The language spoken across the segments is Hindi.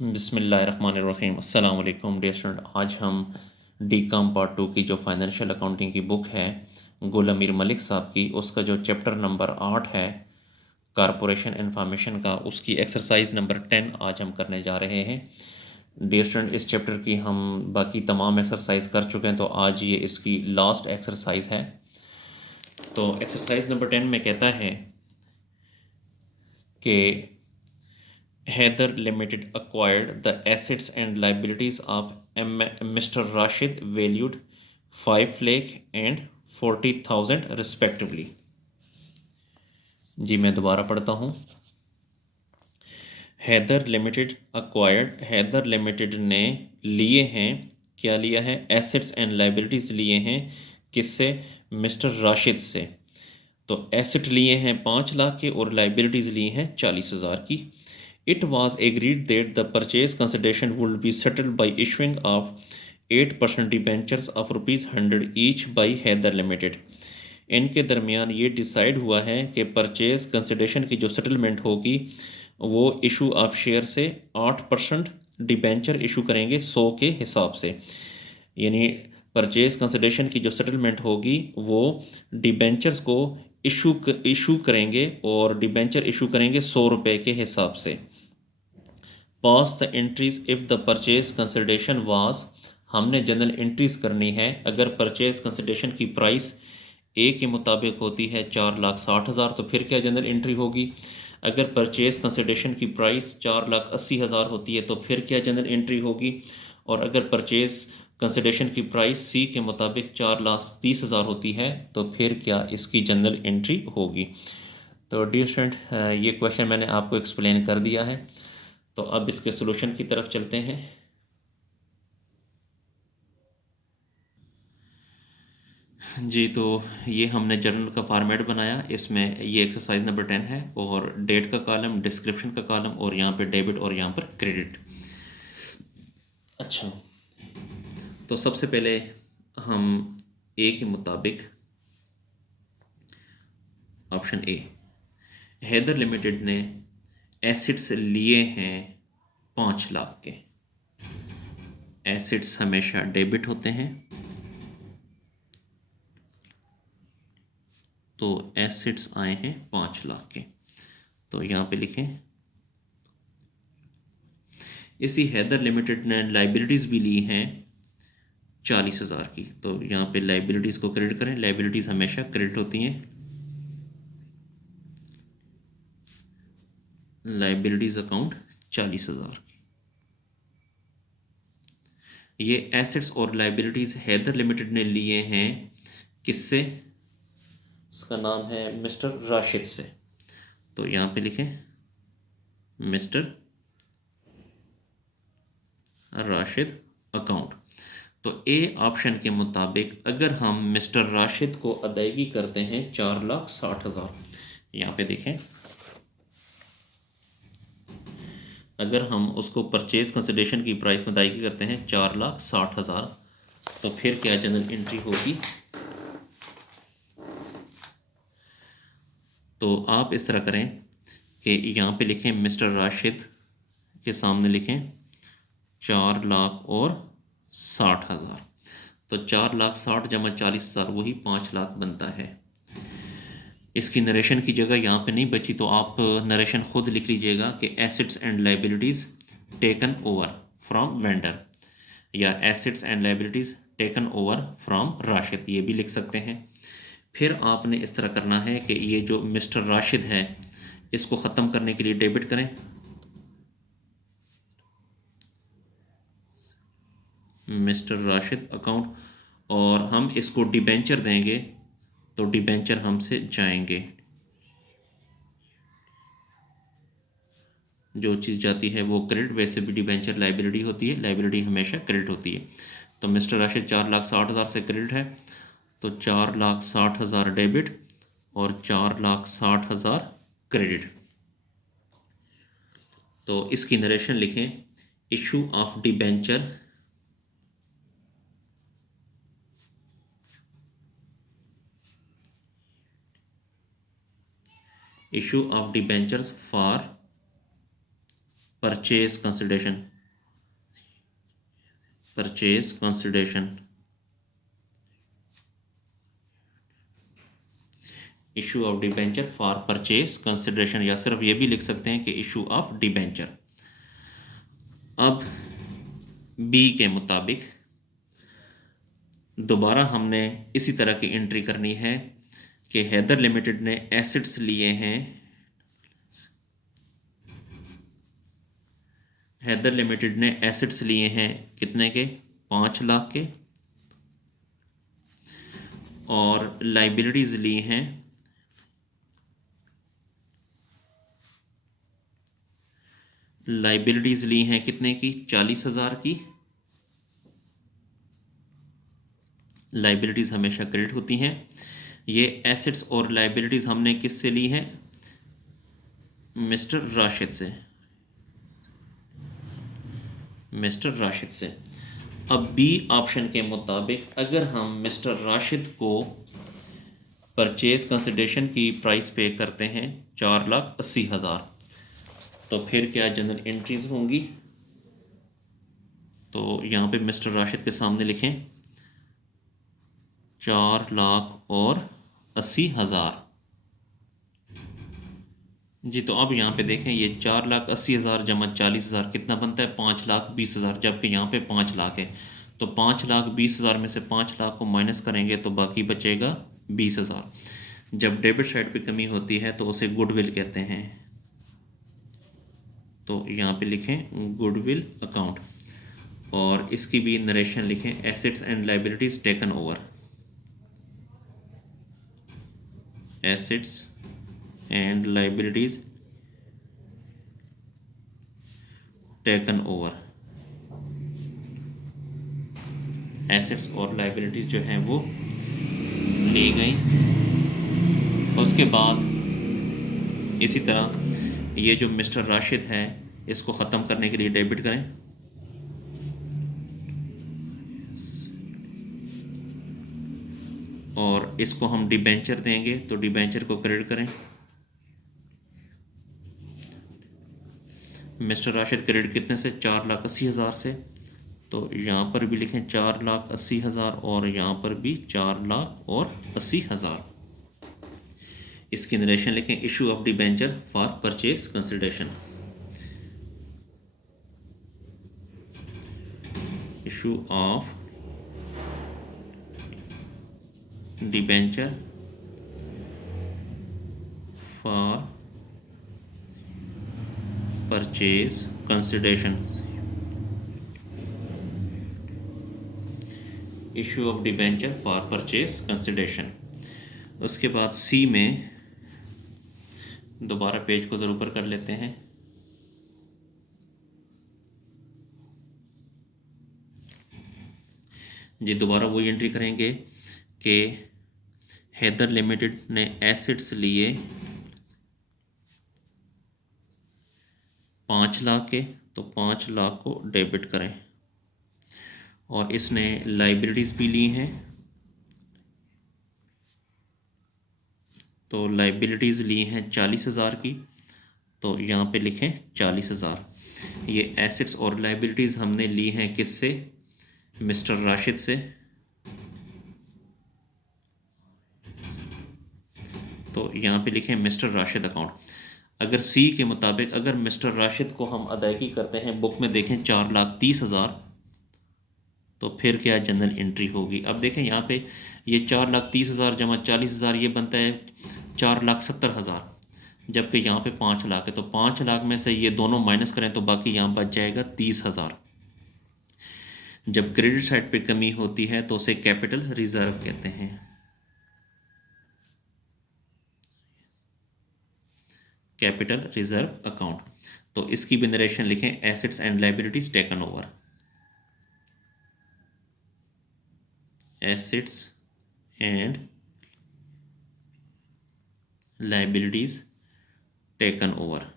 बिस्मिल्लाहिर्रहमानिर्रहीम अस्सलाम वालेकुम डियर स्टूडेंट। आज हम डी कॉम पार्ट 2 की जो फाइनेंशियल अकाउंटिंग की बुक है गुल अमीर मलिक साहब की, उसका जो चैप्टर नंबर 8 है कारपोरेशन इन्फॉर्मेशन का, उसकी एक्सरसाइज नंबर 10 आज हम करने जा रहे हैं। डियर स्टूडेंट, इस चैप्टर की हम बाकी तमाम एक्सरसाइज कर चुके हैं, तो आज ये इसकी लास्ट एक्सरसाइज है। तो एक्सरसाइज नंबर 10 में कहता है कि Heather Limited acquired the assets and liabilities of Mr. Rashid valued 5 lakh and 40,000 respectively। जी मैं दोबारा पढ़ता हूँ। Haider Limited acquired, Haider Limited ने लिए हैं, क्या लिया है, एसेट्स एंड लाइबिलिटीज़ लिए हैं, किससे, मिस्टर राशिद से। तो एसेट लिए हैं 5 लाख के और लाइबिलिटीज़ ली हैं 40,000 की। It was agreed that the purchase consideration would be settled by issuing of 8% debentures of ₹100 each by Heather Limited। इनके दरमियान ये डिसाइड हुआ है कि परचेज कंसिडरेशन की जो सेटलमेंट होगी वो इशू ऑफ शेयर से 8% डिबेंचर इशू करेंगे 100 के हिसाब से। यानी परचेज कंसिडरेशन की जो सेटलमेंट होगी वो डिबेंचर्स को इशू करेंगे और डिबेंचर इशू करेंगे 100 रुपये के हिसाब से। Pass the entries if the purchase consideration was, हमने जनरल एंट्रीज करनी है। अगर परचेज कंसिडरेशन की प्राइस ए के मुताबिक होती है 4,60,000 तो फिर क्या जनरल एंट्री होगी। अगर परचेज कंसिडरेशन की प्राइस 4,80,000 होती है तो फिर क्या जनरल एंट्री होगी। और अगर परचेज कंसिडरेशन की प्राइस सी के मुताबिक 4,30,000 होती है तो फिर क्या इसकी जनरल एंट्री होगी। तो डियर स्टूडेंट, ये क्वेश्चन मैंने आपको एक्सप्लेन कर दिया है, तो अब इसके सोल्यूशन की तरफ चलते हैं। जी, तो ये हमने जर्नल का फॉर्मेट बनाया, इसमें ये एक्सरसाइज नंबर 10 है और डेट का कॉलम, डिस्क्रिप्शन का कॉलम और यहाँ पे डेबिट और यहाँ पर क्रेडिट। अच्छा, तो सबसे पहले हम ए के मुताबिक ऑप्शन ए, हैदर लिमिटेड ने एसिड्स लिए हैं 5 लाख के। एसिड्स हमेशा डेबिट होते हैं, तो एसिड्स आए हैं 5 लाख के, तो यहाँ पे लिखें। इसी हैदर लिमिटेड ने लाइबिलिटीज़ भी ली हैं 40,000 की, तो यहाँ पे लाइबिलिटीज़ को क्रेडिट करें। लाइबिलिटीज़ हमेशा क्रेडिट होती हैं। लाइबिलिटीज़ अकाउंट 40,000 की। ये एसेट्स और लाइबिलिटीज़ हैदर लिमिटेड ने लिए हैं किससे, इसका नाम है मिस्टर राशिद से, तो यहाँ पे लिखें मिस्टर राशिद अकाउंट। तो ए ऑप्शन के मुताबिक अगर हम मिस्टर राशिद को अदायगी करते हैं 4,60,000, यहाँ पे देखें, अगर हम उसको परचेज कंसिडरेशन की प्राइस में अदायगी करते हैं 4,60,000 तो फिर क्या जनरल एंट्री होगी। तो आप इस तरह करें कि यहाँ पे लिखें मिस्टर राशिद के सामने लिखें 4,60,000, तो 4,60,000 जमा 40,000 वही 5 लाख बनता है। इसकी नरेशन की जगह यहाँ पे नहीं बची, तो आप नरेशन खुद लिख लीजिएगा कि assets and liabilities taken over from vendor, या assets and liabilities taken over from Rashid, ये भी लिख सकते हैं। फिर आपने इस तरह करना है कि ये जो मिस्टर राशिद है इसको ख़त्म करने के लिए डेबिट करें, मिस्टर राशिद अकाउंट, और हम इसको डिबेंचर देंगे तो डिबेंचर हमसे जाएंगे। जो चीज़ जाती है वो क्रेडिट, वैसे भी डिबेंचर लाइबिलिटी होती है, लाइबिलिटी हमेशा क्रेडिट होती है। तो मिस्टर राशिद 4,60,000 से क्रेडिट है, तो 4,60,000 डेबिट और 4,60,000 क्रेडिट। तो इसकी नरेशन लिखें, issue of debenture, issue of debentures for purchase consideration, purchase consideration, issue of debenture for purchase consideration, या सिर्फ ये भी लिख सकते हैं कि इशू ऑफ डिबेंचर। अब बी के मुताबिक दोबारा हमने इसी तरह की एंट्री करनी है कि हैदर लिमिटेड ने एसेट्स लिए हैं, हैदर लिमिटेड ने एसेट्स लिए हैं कितने के, 5 लाख के, और लाइबिलिटीज ली हैं कितने की, 40,000 की। लाइबिलिटीज हमेशा क्रेडिट होती हैं। ये एसेट्स और लाइबिलिटीज हमने किससे ली हैं, मिस्टर राशिद से, मिस्टर राशिद से। अब बी ऑप्शन के मुताबिक अगर हम मिस्टर राशिद को परचेज कंसिडरेशन की प्राइस पे करते हैं 4,80,000, तो फिर क्या जनरल एंट्रीज होंगी, तो यहाँ पे मिस्टर राशिद के सामने लिखें 4,80,000 जी। तो अब यहाँ पे देखें, ये 4,80,000 जमा 40,000 कितना बनता है, 5,20,000, जबकि यहाँ पे 5 लाख है। तो 5,20,000 में से 5 लाख को माइनस करेंगे तो बाकी बचेगा 20,000। जब डेबिट साइड पे कमी होती है तो उसे गुडविल कहते हैं। तो यहाँ पे लिखें गुडविल अकाउंट, और इसकी भी नरेशन लिखें assets and liabilities taken over, assets and liabilities taken over. Assets और लाइबिलिटीज जो हैं वो ली गई। उसके बाद इसी तरह ये जो मिस्टर राशिद है इसको ख़त्म करने के लिए डेबिट करें, और इसको हम डिबेंचर देंगे तो डिबेंचर को क्रेडिट करें। मिस्टर राशिद क्रेडिट कितने से, 4,80,000 से, तो यहाँ पर भी लिखें 4,80,000 और यहाँ पर भी 4,80,000। इसकी नरेशन लिखें issue of debenture for purchase consideration, issue of debenture for purchase consideration, issue of debenture for purchase consideration. उसके बाद सी में दोबारा पेज को ज़रूर ऊपर कर लेते हैं। जी दोबारा वही एंट्री करेंगे कि हैदर लिमिटेड ने एसेट्स लिए 5 लाख के, तो 5 लाख को डेबिट करें, और इसने लाइबिलिटीज़ भी ली हैं, तो लाइबिलिटीज़ ली हैं 40,000 की, तो यहाँ पे लिखें 40,000। ये एसेट्स और लाइबिलिटीज़ हमने ली हैं किससे, मिस्टर राशिद से, तो यहाँ पे लिखें मिस्टर राशिद अकाउंट। अगर सी के मुताबिक अगर मिस्टर राशिद को हम अदायगी करते हैं, बुक में देखें 4,30,000, तो फिर क्या जनरल एंट्री होगी। अब देखें यहाँ पे ये 4,30,000 जमा 40,000 ये बनता है 4,70,000, जबकि यहाँ पे 5 लाख है, तो 5 लाख में से ये दोनों माइनस करें तो बाकी यहाँ बच जाएगा 30,000। जब क्रेडिट साइड पे कमी होती है तो उसे कैपिटल रिजर्व कहते हैं, कैपिटल रिजर्व अकाउंट। तो इसकी भी नरेशन लिखें assets and liabilities taken over, assets and liabilities taken over,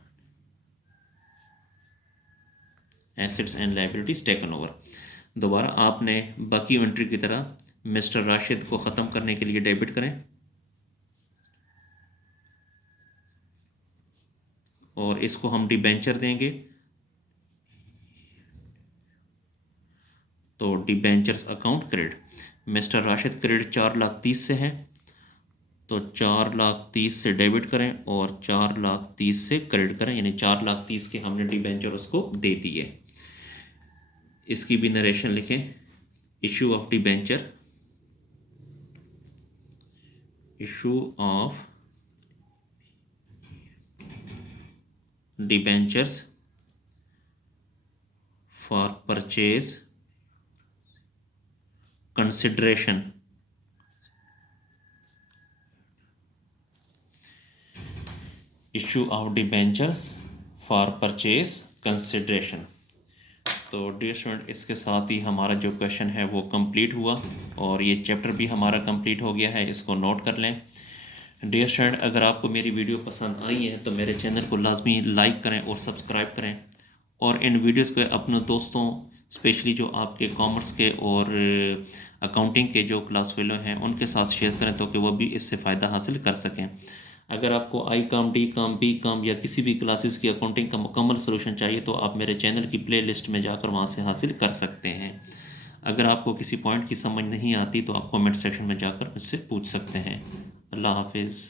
assets and liabilities taken over. दोबारा आपने बाकी एंट्री की तरह मिस्टर राशिद को ख़त्म करने के लिए डेबिट करें, और इसको हम डिबेंचर देंगे तो debentures account credit, mister Rashid credit 4,30,000 से है, तो 4,30,000 से डेबिट करें और 4,30,000 से क्रेडिट करें, यानी 4,30,000 के हमने डिबेंचर उसको दे दिए। इसकी भी नरेशन लिखें, issue of debenture, issue of debentures for purchase consideration, issue of debentures for purchase consideration. तो डियर स्टूडेंट, इसके साथ ही हमारा जो क्वेश्चन है वो कंप्लीट हुआ और ये चैप्टर भी हमारा कंप्लीट हो गया है, इसको नोट कर लें। डियर स्टूडेंट, अगर आपको मेरी वीडियो पसंद आई है तो मेरे चैनल को लाजमी लाइक करें और सब्सक्राइब करें, और इन वीडियोस को अपने दोस्तों, स्पेशली जो आपके कॉमर्स के और अकाउंटिंग के जो क्लास फेलो हैं उनके साथ शेयर करें, तो कि वह भी इससे फ़ायदा हासिल कर सकें। अगर आपको आई काम, डी काम, बी काम या किसी भी क्लासेस की अकाउंटिंग का मुकम्मल सलूशन चाहिए तो आप मेरे चैनल की प्ले लिस्ट में जाकर वहाँ से हासिल कर सकते हैं। अगर आपको किसी पॉइंट की समझ नहीं आती तो आप कमेंट सेक्शन में जाकर मुझसे पूछ सकते हैं। अल्लाह हाफिज़।